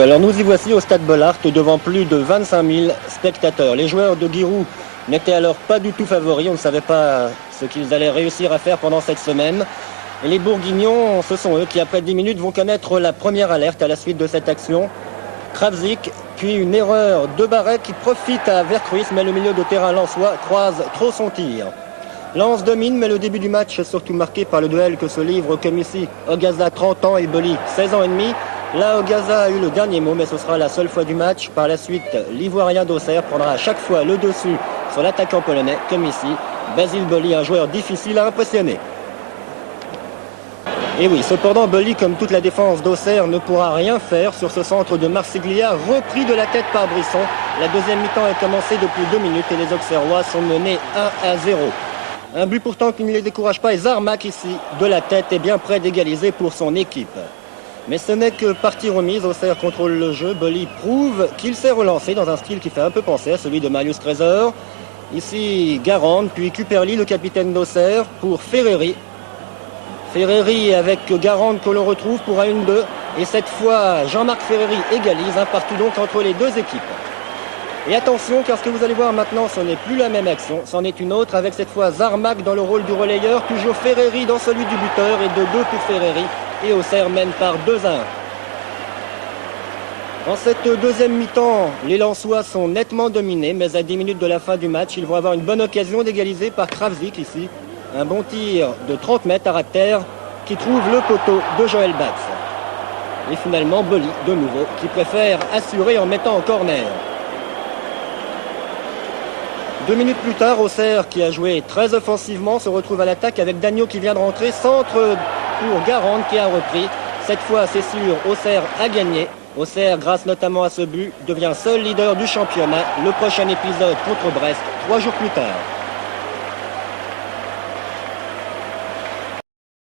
Alors nous y voici au stade Bollaert devant plus de 25 000 spectateurs. Les joueurs de Giroud n'étaient alors pas du tout favoris. On ne savait pas ce qu'ils allaient réussir à faire pendant cette semaine. Et les Bourguignons, ce sont eux qui après 10 minutes vont connaître la première alerte à la suite de cette action. Kravzik, puis une erreur de Barret qui profite à Vercruis, mais le milieu de terrain lensois croise trop son tir. Lens domine, mais le début du match est surtout marqué par le duel que se livrent comme ici Ogaza 30 ans et Belly 16 ans et demi. Là, Ogaza a eu le dernier mot, mais ce sera la seule fois du match. Par la suite, l'Ivoirien d'Auxerre prendra à chaque fois le dessus sur l'attaquant polonais, comme ici. Basile Boli, un joueur difficile à impressionner. Et oui, cependant, Boli, comme toute la défense d'Auxerre, ne pourra rien faire sur ce centre de Marsiglia, repris de la tête par Brisson. La deuxième mi-temps est commencée depuis 2 minutes et les Auxerrois sont menés 1-0. Un but pourtant qui ne les décourage pas et Zarmak ici, de la tête, est bien près d'égaliser pour son équipe. Mais ce n'est que partie remise, Auxerre contrôle le jeu, Boli prouve qu'il s'est relancé dans un style qui fait un peu penser à celui de Marius Trésor. Ici Garande, puis Cuperli, le capitaine d'Auxerre, pour Ferreri. Ferreri avec Garande que l'on retrouve pour un 1-2. Et cette fois, Jean-Marc Ferreri égalise, un partout donc entre les deux équipes. Et attention, car ce que vous allez voir maintenant, ce n'est plus la même action, c'en est une autre, avec cette fois Zarmak dans le rôle du relayeur, toujours Ferreri dans celui du buteur, et de 2 pour Ferreri, et Auxerre mène par 2-1. En cette deuxième mi-temps, les Lensois sont nettement dominés, mais à 10 minutes de la fin du match, ils vont avoir une bonne occasion d'égaliser par Kravzik ici. Un bon tir de 30 mètres à terre qui trouve le poteau de Joël Bax. Et finalement, Boli, de nouveau, qui préfère assurer en mettant en corner. 2 minutes plus tard, Auxerre, qui a joué très offensivement, se retrouve à l'attaque avec Dagneau qui vient de rentrer. Centre pour Garande qui a repris. Cette fois, c'est sûr, Auxerre a gagné. Auxerre, grâce notamment à ce but, devient seul leader du championnat. Le prochain épisode contre Brest, 3 jours plus tard.